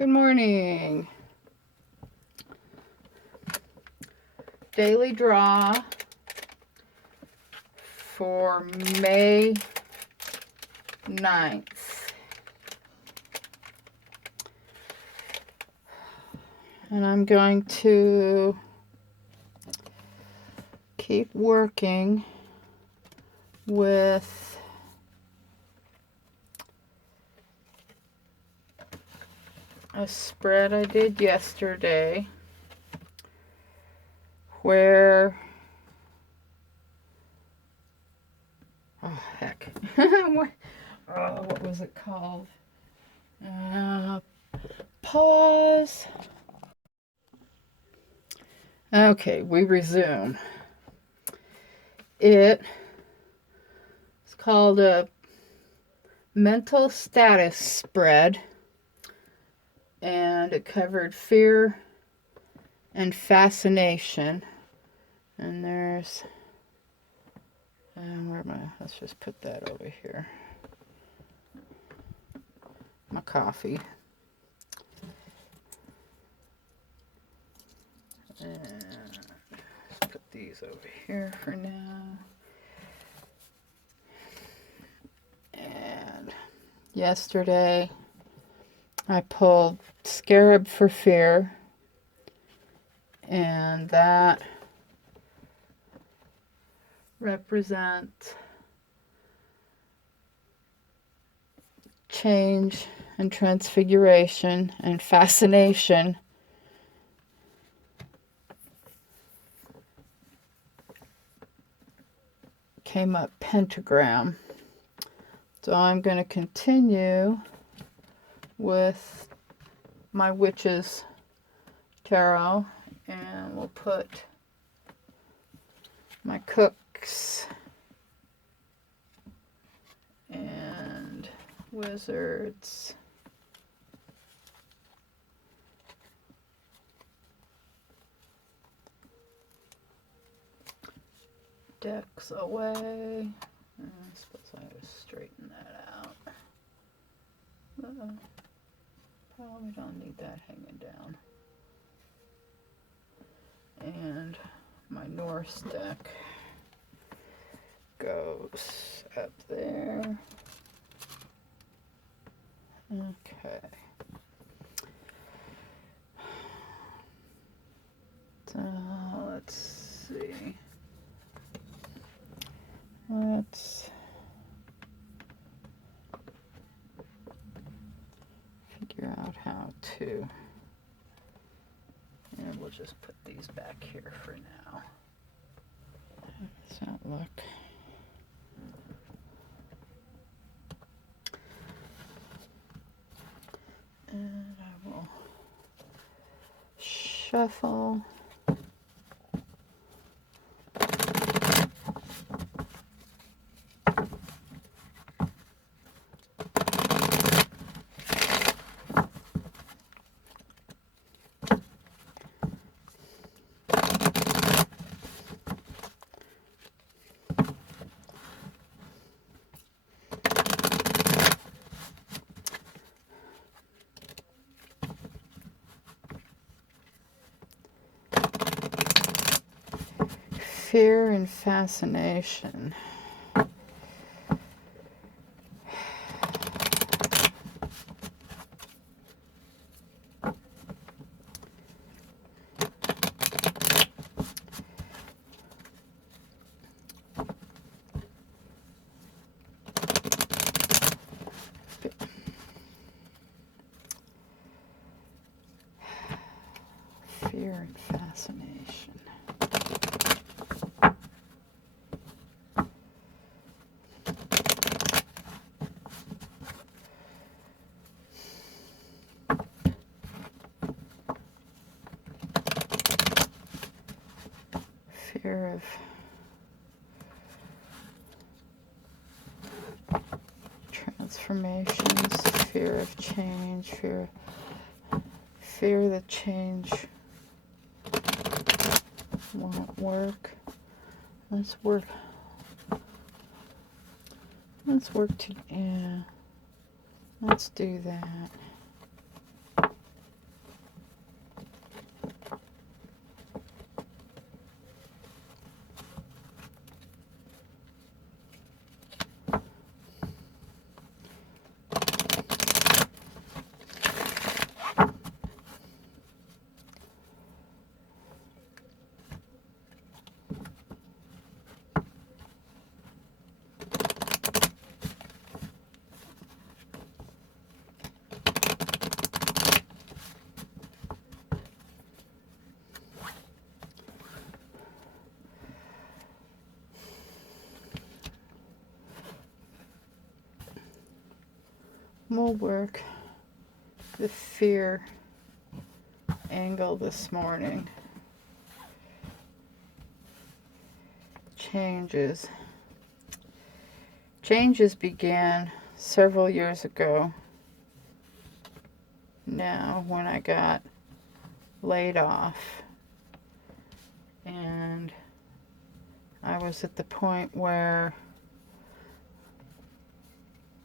Good morning. Daily draw for May 9th. And I'm going to keep working with a spread I did yesterday where, oh heck, what was it called? Pause. Okay, we resume. It's called a mental status spread, and it covered fear and fascination. And there's, where am I? Let's just put that over here. My coffee. And let's put these over here for now. And yesterday I pulled Scarab for Fear, and that represents change and transfiguration, and fascination came up pentagram. So I'm going to continue with my witch's tarot, and we'll put my cooks and wizards decks away. I suppose I have to straighten that out. Probably don't need that hanging down. And my Norse deck goes up there. Okay. So let's see. Let's figure out how to, and we'll just put these back here for now. How does that look? And I will shuffle. Fear and fascination. Fear and fascination. Fear of transformations, fear of change, fear that change won't work. Let's work to, yeah, let's do that. We'll work the fear angle this morning. Changes. Changes began several years ago now when I got laid off. And I was at the point where,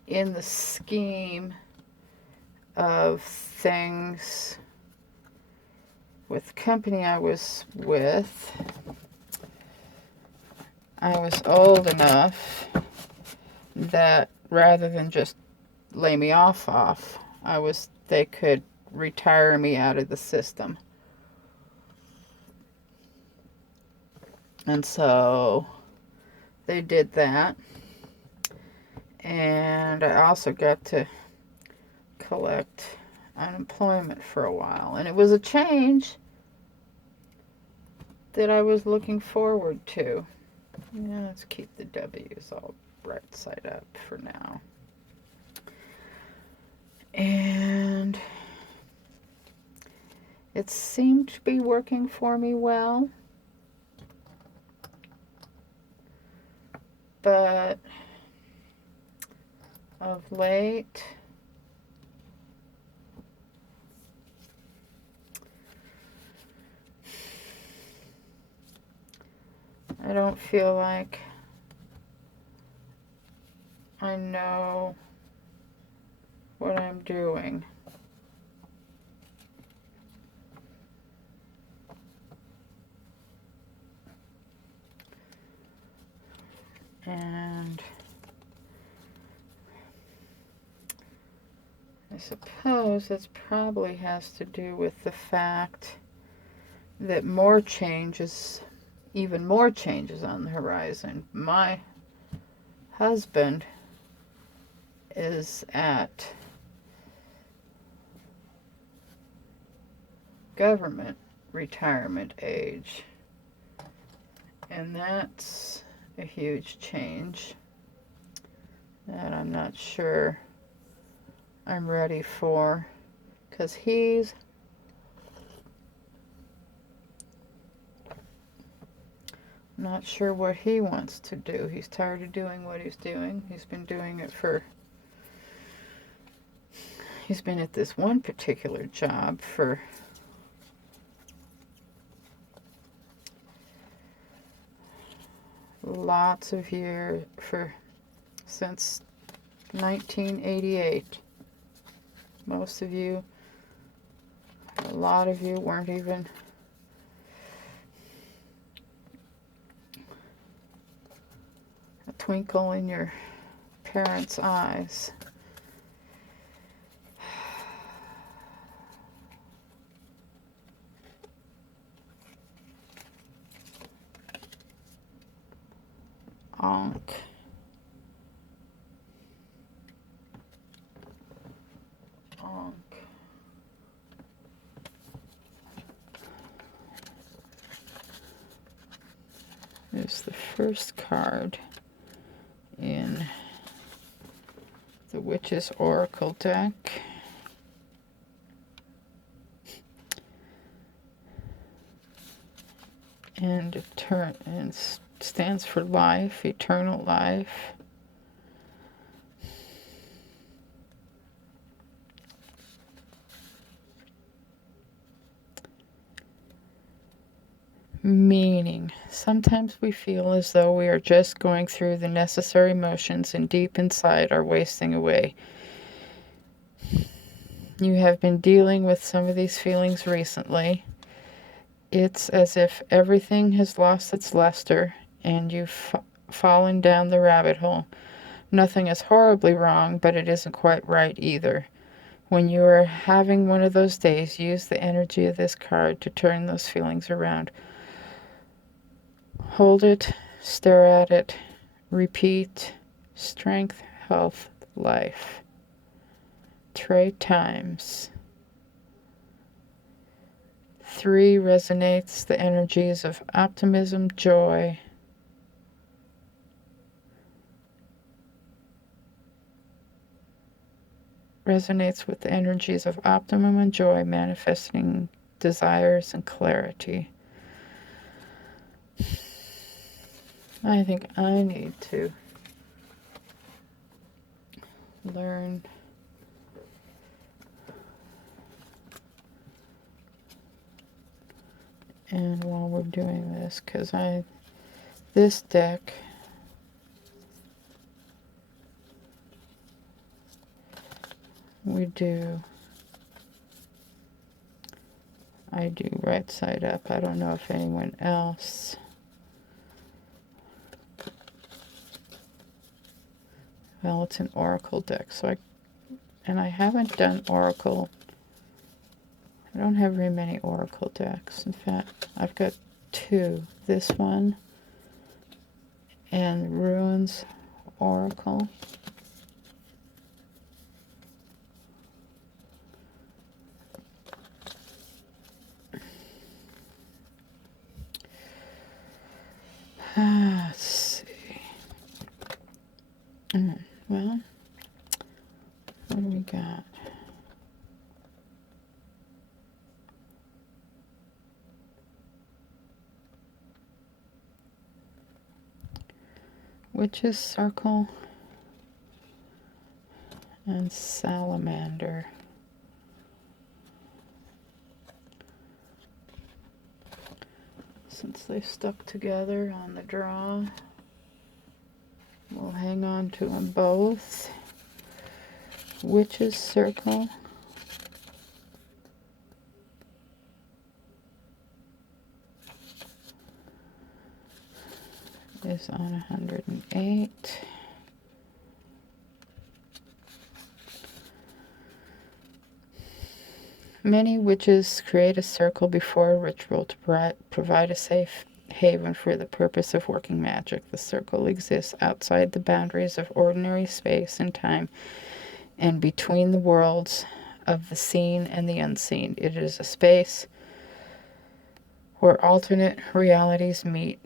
in the scheme of things with the company I was with, I was old enough that rather than just lay me off, they could retire me out of the system. And so they did that. And I also got to collect unemployment for a while. And it was a change that I was looking forward to. Yeah, let's keep the W's all right side up for now. And it seemed to be working for me well. But of late, I don't feel like I know what I'm doing. And I suppose this probably has to do with the fact that even more changes on the horizon. My husband is at government retirement age, and that's a huge change that I'm not sure I'm ready for, because he's not sure what he wants to do. He's tired of doing what he's doing. He's been doing it he's been at this one particular job for lots of years, since 1988. Most of you, a lot of you weren't even a twinkle in your parents' eyes. Onk. Onk. There's the first card in the Witch's Oracle deck. And stands for life, eternal life. Meaning, sometimes we feel as though we are just going through the necessary motions and deep inside are wasting away. You have been dealing with some of these feelings recently. It's as if everything has lost its luster and you've fallen down the rabbit hole. Nothing is horribly wrong, but it isn't quite right either. When you are having one of those days, use the energy of this card to turn those feelings around. Hold it, stare at it, repeat, strength, health, life. 3 times. 3 resonates the energies of optimism, joy, resonates with the energies of optimum and joy, manifesting desires and clarity. I think I need to learn and while we're doing this, because this deck I do right side up. I don't know if anyone else. Well, it's an oracle deck, so I haven't done oracle. I don't have very many oracle decks. In fact, I've got two. This one and Ruins Oracle. Let's see. Well, what do we got? Witch's Circle and Salamander. Since they stuck together on the draw, we'll hang on to them both. Witch's Circle is on 108. Many witches create a circle before a ritual to provide a safe haven for the purpose of working magic. The circle exists outside the boundaries of ordinary space and time and between the worlds of the seen and the unseen. It is a space where alternate realities meet,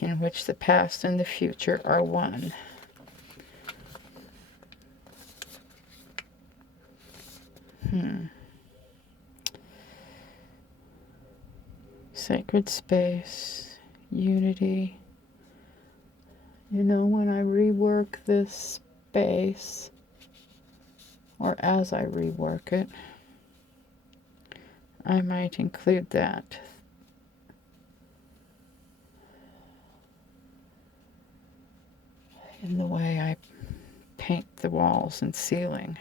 in which the past and the future are one. Sacred space, unity. You know, when I rework this space, or as I rework it, I might include that. In the way I paint the walls and ceiling.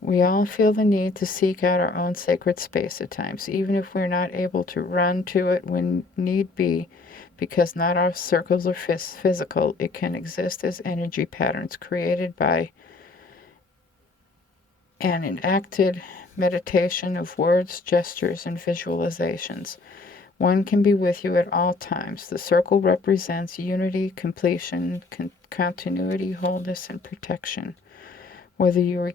We all feel the need to seek out our own sacred space at times, even if we're not able to run to it when need be, because not all circles are physical. It can exist as energy patterns created by an enacted meditation of words, gestures, and visualizations. One can be with you at all times. The circle represents unity, completion, continuity, wholeness, and protection. Whether you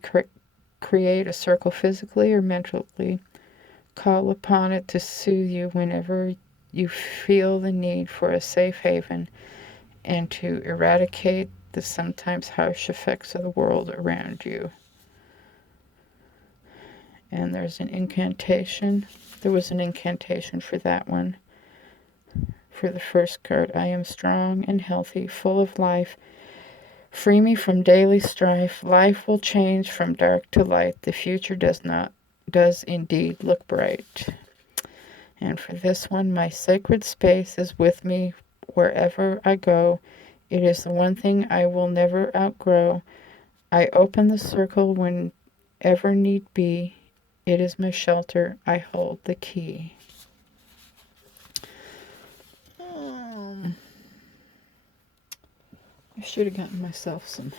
create a circle physically or mentally, call upon it to soothe you whenever you feel the need for a safe haven and to eradicate the sometimes harsh effects of the world around you. And there's an incantation. There was an incantation for that one. For the first card, I am strong and healthy, full of life. Free me from daily strife. Life will change from dark to light. The future does indeed look bright. And for this one, my sacred space is with me wherever I go. It is the one thing I will never outgrow. I open the circle whenever need be. It is my shelter. I hold the key. I should have gotten myself some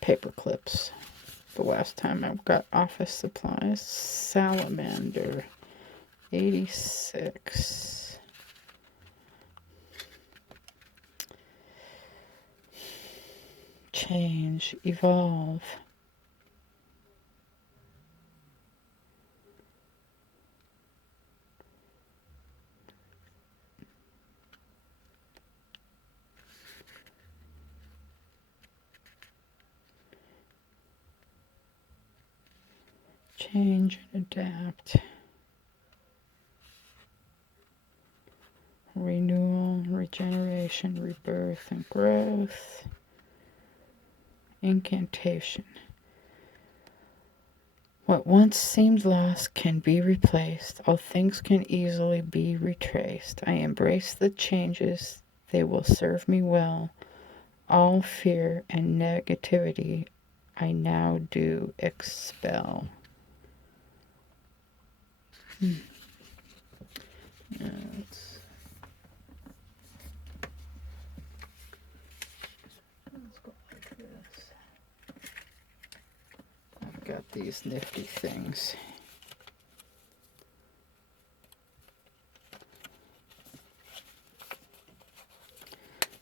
paper clips the last time I got office supplies. Salamander, 86. Change, evolve. Change and adapt. Renewal, regeneration, rebirth, and growth. Incantation. What once seemed lost can be replaced. All things can easily be retraced. I embrace the changes. They will serve me well. All fear and negativity I now do expel. Yeah, let's go like this. I've got these nifty things.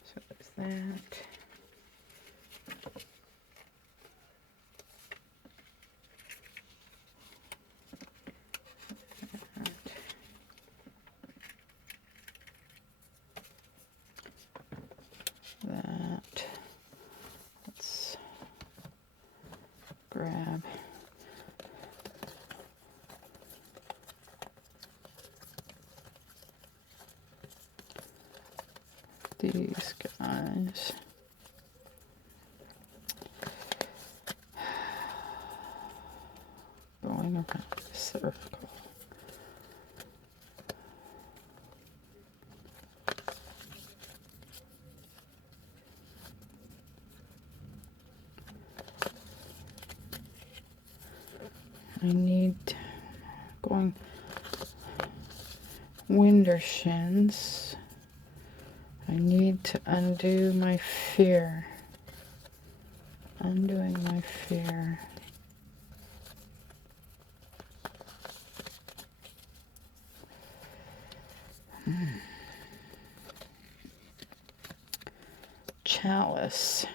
So there's that. That. Let's grab these guys. Going around the circle. I need going window shins. I need to undo my fear. Undoing my fear. Chalice.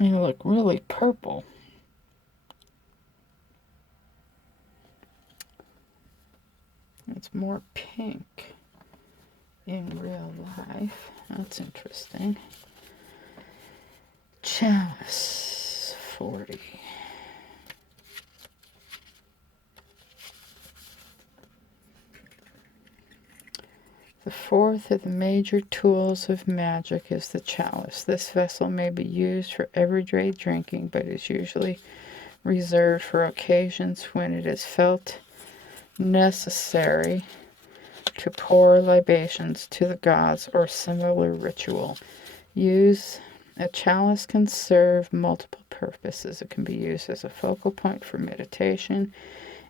You look really purple. It's more pink in real life. That's interesting. Chalice 40. The fourth of the major tools of magic is the chalice. This vessel may be used for everyday drinking, but is usually reserved for occasions when it is felt necessary to pour libations to the gods or similar ritual. A chalice can serve multiple purposes. It can be used as a focal point for meditation,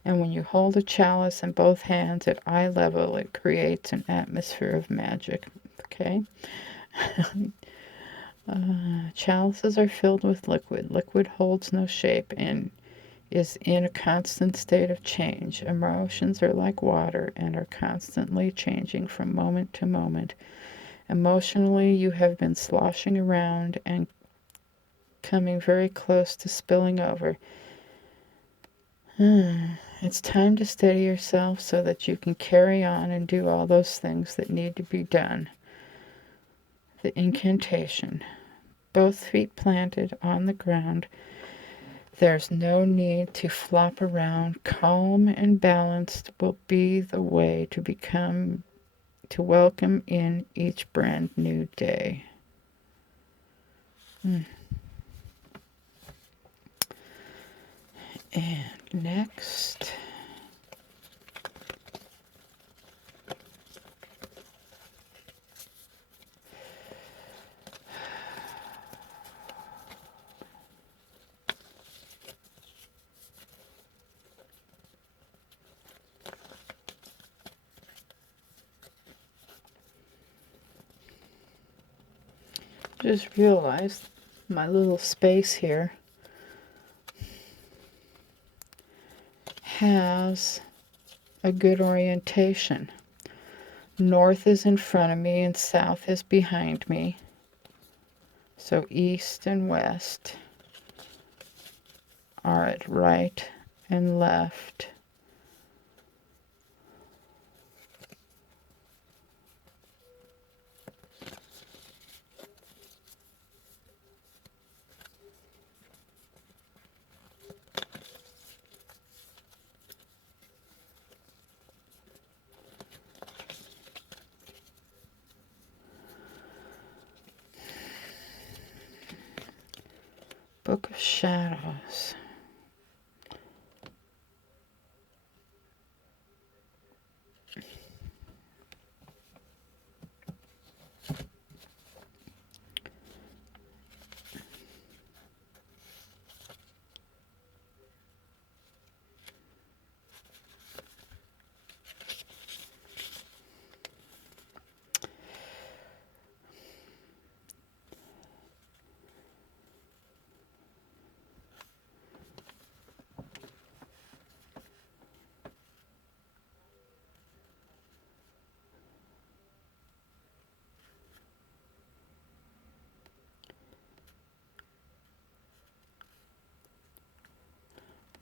and when you hold a chalice in both hands at eye level, it creates an atmosphere of magic. Okay? Chalices are filled with liquid. Liquid holds no shape and is in a constant state of change. Emotions are like water and are constantly changing from moment to moment. Emotionally, you have been sloshing around and coming very close to spilling over. It's time to steady yourself so that you can carry on and do all those things that need to be done. The incantation. Both feet planted on the ground. There's no need to flop around. Calm and balanced will be the way to welcome in each brand new day. And next, just realized my little space here has a good orientation. North is in front of me and south is behind me. So east and west are at right and left. Book of Shadows.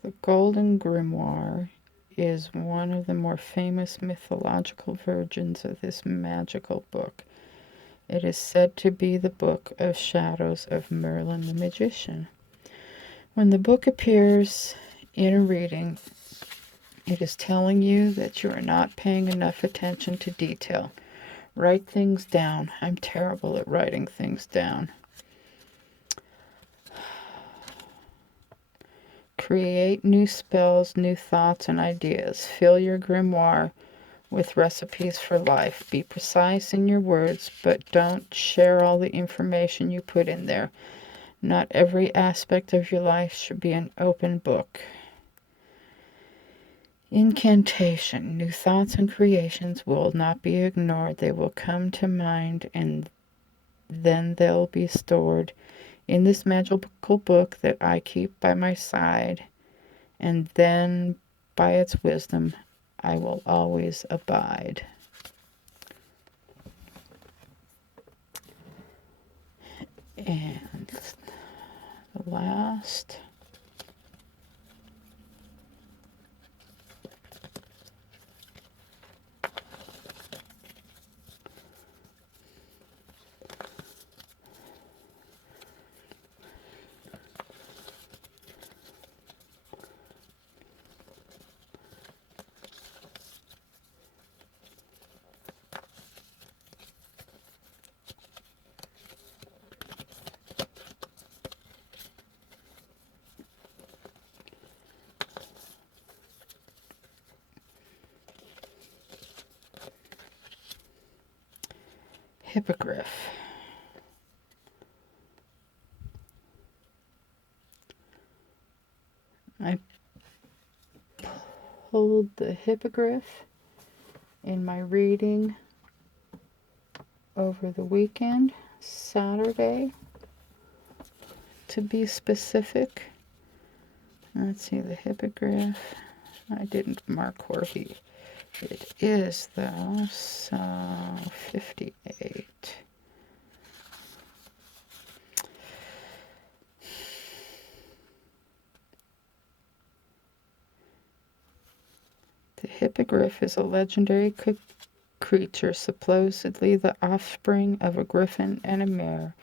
The Golden Grimoire is one of the more famous mythological versions of this magical book. It is said to be the Book of Shadows of Merlin the Magician. When the book appears in a reading, it is telling you that you are not paying enough attention to detail. Write things down. I'm terrible at writing things down. Create new spells, new thoughts, and ideas. Fill your grimoire with recipes for life. Be precise in your words, but don't share all the information you put in there. Not every aspect of your life should be an open book. Incantation. New thoughts and creations will not be ignored. They will come to mind, and then they'll be stored in this magical book that I keep by my side, and then by its wisdom I will always abide. And the last, Hippogriff. I pulled the Hippogriff in my reading over the weekend, Saturday to be specific. Let's see, the Hippogriff. I didn't mark where it is though, so 58. The Hippogriff is a legendary creature, supposedly the offspring of a griffin and a mare.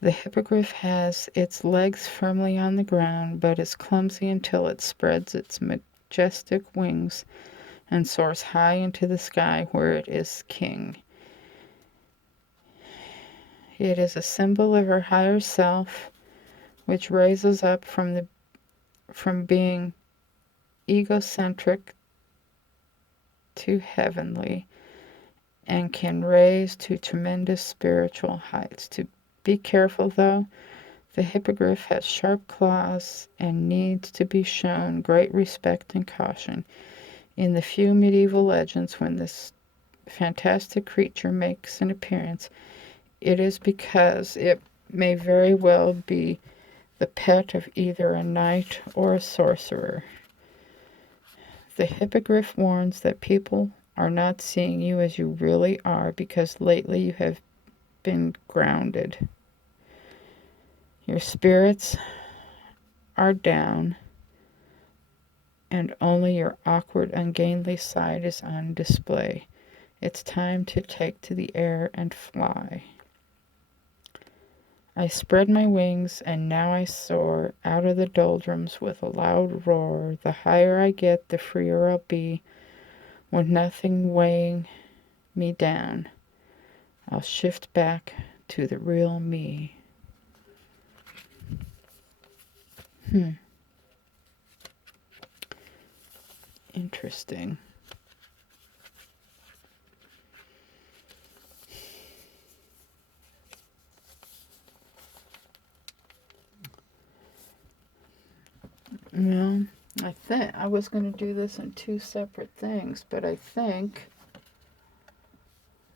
The Hippogriff has its legs firmly on the ground, but is clumsy until it spreads its majestic wings and soars high into the sky where it is king. It is a symbol of our higher self, which raises up from being egocentric to heavenly, and can raise to tremendous spiritual heights. To be careful though, the Hippogriff has sharp claws and needs to be shown great respect and caution. In the few medieval legends, when this fantastic creature makes an appearance, it is because it may very well be the pet of either a knight or a sorcerer. The Hippogriff warns that people are not seeing you as you really are because lately you have been grounded. Your spirits are down, and only your awkward, ungainly side is on display. It's time to take to the air and fly. I spread my wings, and now I soar out of the doldrums with a loud roar. The higher I get, the freer I'll be, with nothing weighing me down. I'll shift back to the real me. Interesting. Well, I think I was going to do this in two separate things, but I think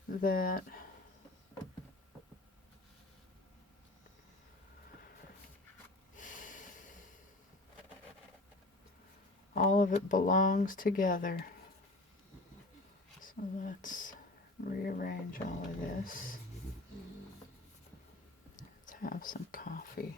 that all of it belongs together. So let's rearrange all of this. Let's have some coffee.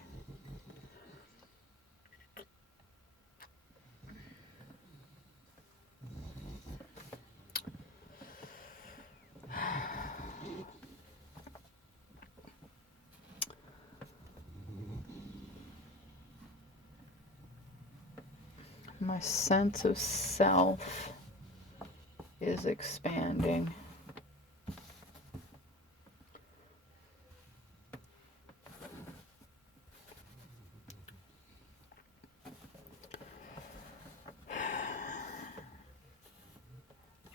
My sense of self is expanding.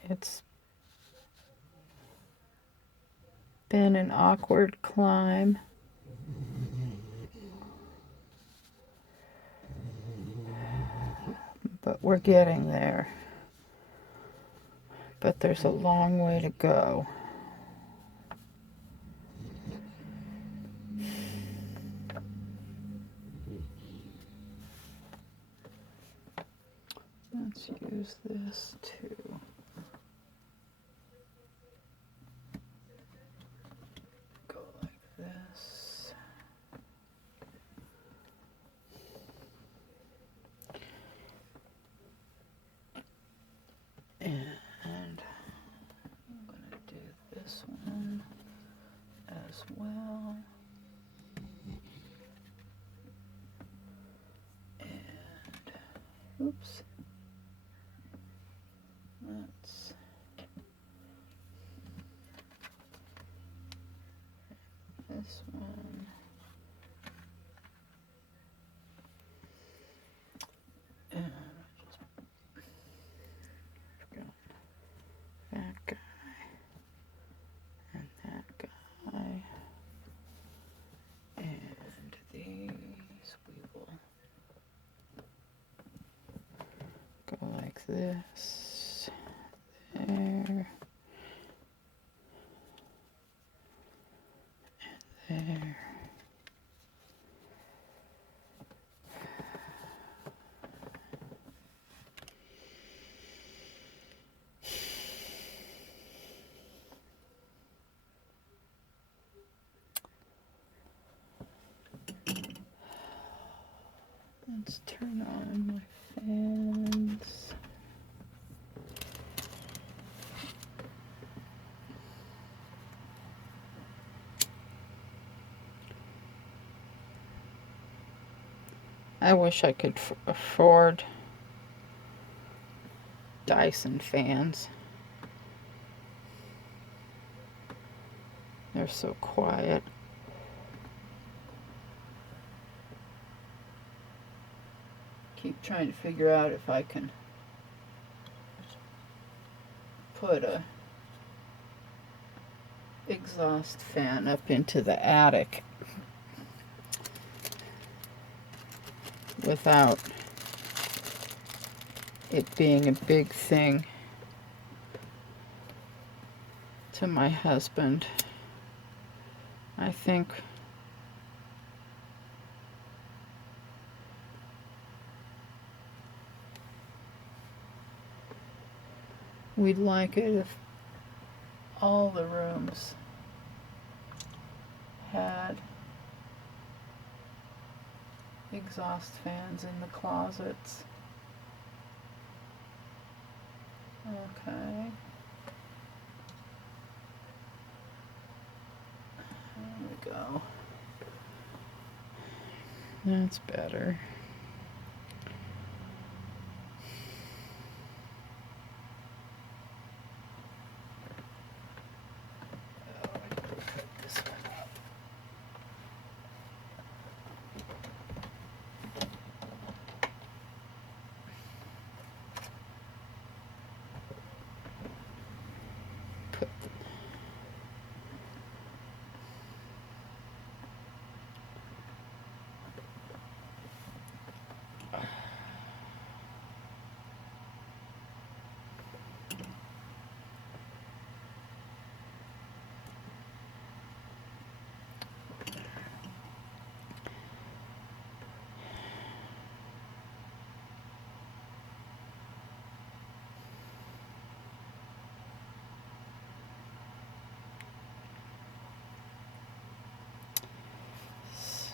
It's been an awkward climb. But we're getting there. But there's a long way to go. Let's use this too. Go like this. And I'm going to do this one as well. And, oops. Let's this one. And just forgot that guy and that guy. And these we will go like this. There. And there. Let's turn on my fans. I wish I could afford Dyson fans. They're so quiet. Keep trying to figure out if I can put a exhaust fan up into the attic without it being a big thing to my husband. I think we'd like it if all the rooms had exhaust fans in the closets. Okay. There we go. That's better.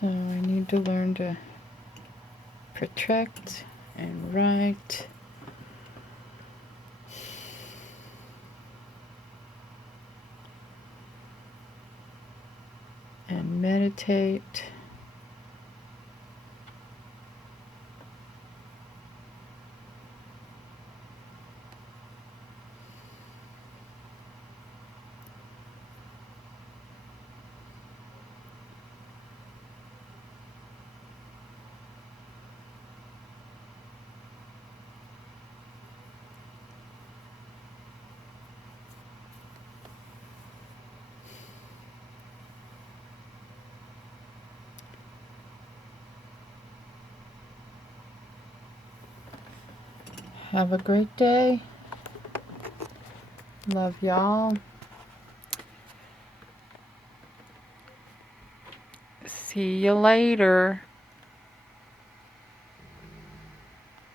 So I need to learn to protect and write. And meditate. Have a great day. Love y'all. See you later.